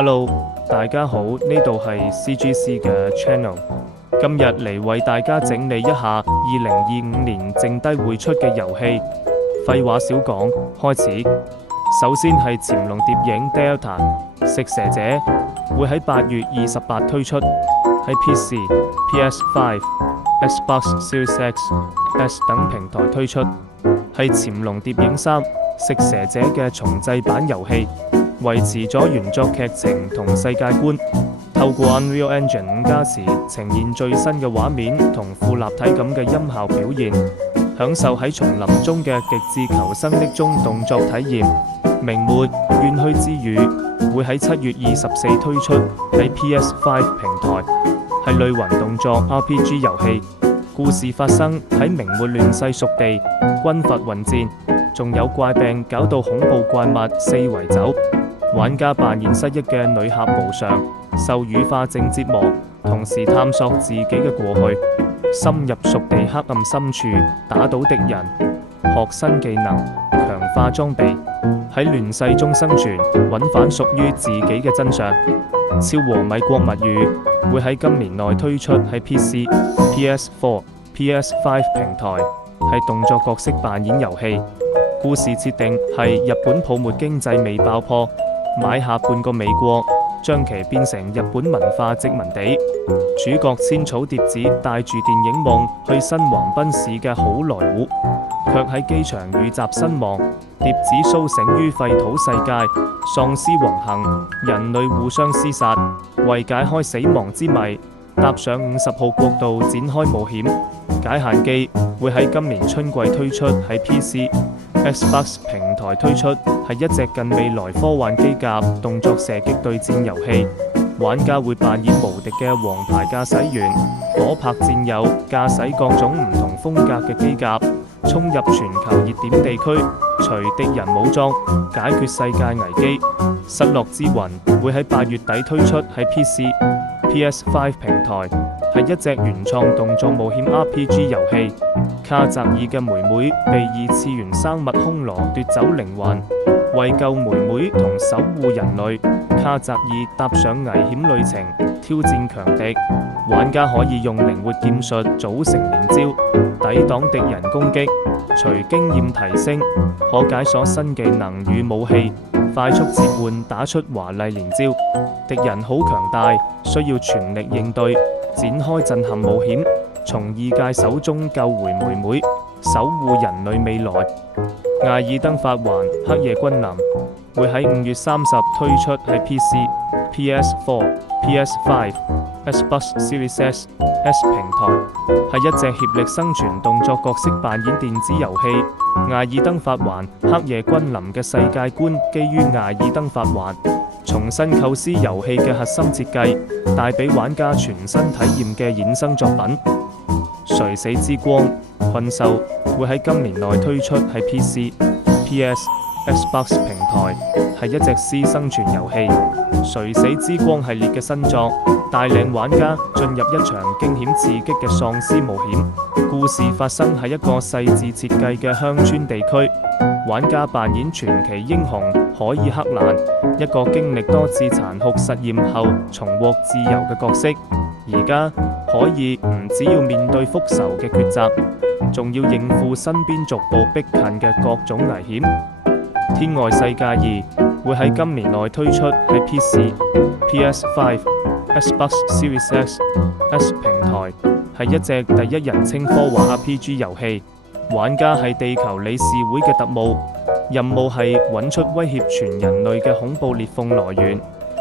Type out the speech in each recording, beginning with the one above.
Hello，大家好，呢度係 CGC 嘅 channel，今日嚟為大家整理一下2025年剩低會出嘅遊戲。廢話少講，開始。首先係潛龍諜影 Delta 食蛇者，會喺8月28推出，喺 PC、PS5、Xbox Series X、S 等平台推出，係潛龍諜影3食蛇者嘅重製版遊戲。維持咗原作劇情同世界觀，透過 Unreal Engine 5加時呈現最新嘅畫面同富立體感嘅音效表現，享受喺叢林中嘅極致求生的中動作體驗。明末怨墟之語會喺7月24推出，喺 PS5 平台，係類魂動作 RPG 遊戲。故事發生喺明末亂世屬地，軍閥混戰，仲有怪病搞到恐怖怪物四圍走。玩家扮演失憶嘅女俠無常，受羽化症折磨，同時探索自己嘅過去，深入屬地黑暗深處，打倒敵人，學新技能，強化裝備，喺亂世中生存，揾返屬於自己嘅真相。超和米國物語會喺今年內推出，喺 PC、PS4、PS5 平台，係動作角色扮演遊戲。故事設定係日本泡沫經濟未爆破，買下半個美國，將其變成日本文化殖民地。主角千草蝶子帶住電影夢去新橫濱市嘅好萊塢，卻喺機場遇襲身亡。蝶子甦醒於廢土世界，喪屍橫行，人類互相廝殺。為解開死亡之謎，踏上50號國度展開冒險。解限機會喺今年春季推出，喺 PC、Xbox 平台推出，係一隻近未來科幻機甲動作射擊對戰遊戲。玩家會扮演無敵嘅王牌駕駛員，火拍戰友，駕駛各種唔同風格嘅機甲，衝入全球熱點地區，隨敵人武裝，解決世界危機。失落之魂會喺8月底推出，喺 PC、PS5 平台，係一隻原創動作冒險 RPG 遊戲。卡澤爾嘅妹妹被異次元生物兇羅奪走靈魂，為救妹妹同守護人類，卡澤爾踏上危險旅程，挑戰強敵。玩家可以用靈活劍術組成連招，抵擋敵人攻擊。隨經驗提升，可解鎖新技能與武器，快速切換打出華麗連招。敵人好強大，需要全力應對，展開震撼冒險，從異界手中救回妹妹，守護人類未來。艾爾登法環黑夜君臨會喺5月30推出，喺 PC、PS4、PS5、Xbox Series X、S 平台，係一隻協力生存動作角色扮演電子遊戲。艾爾登法環黑夜君臨嘅世界觀基於艾爾登法環，重新構思遊戲嘅核心設計，帶俾玩家全新體驗嘅衍生作品。垂死之光困獸會喺今年內推出，喺 PC、PS、Xbox 平台，係一隻私生存遊戲。垂死之光系列嘅新作，帶領玩家進入一場驚險刺激嘅喪屍冒險。故事發生喺一個細緻設計嘅鄉村地區，玩家扮演傳奇英雄海爾克蘭，一個經歷多次殘酷實驗後重獲自由嘅角色。而家海爾唔只要面對復仇嘅抉擇，仲要應付身邊逐步逼近嘅各種危險。天外世界2會喺今年內推出，喺 PC、PS5、Xbox Series X、S 平台，係一隻第一人稱科幻 RPG 遊戲。玩家係地球理事會嘅特務，任務係揾出威脅全人類嘅恐怖裂縫來源。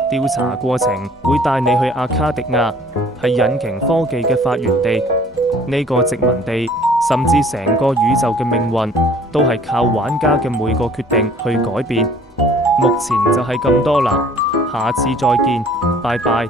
調查過程會帶你去阿卡迪亞，係引擎科技嘅發源地。呢個殖民地甚至成個宇宙嘅命運，都係靠玩家嘅每個決定去改變。目前就係咁多啦，下次再見，拜拜。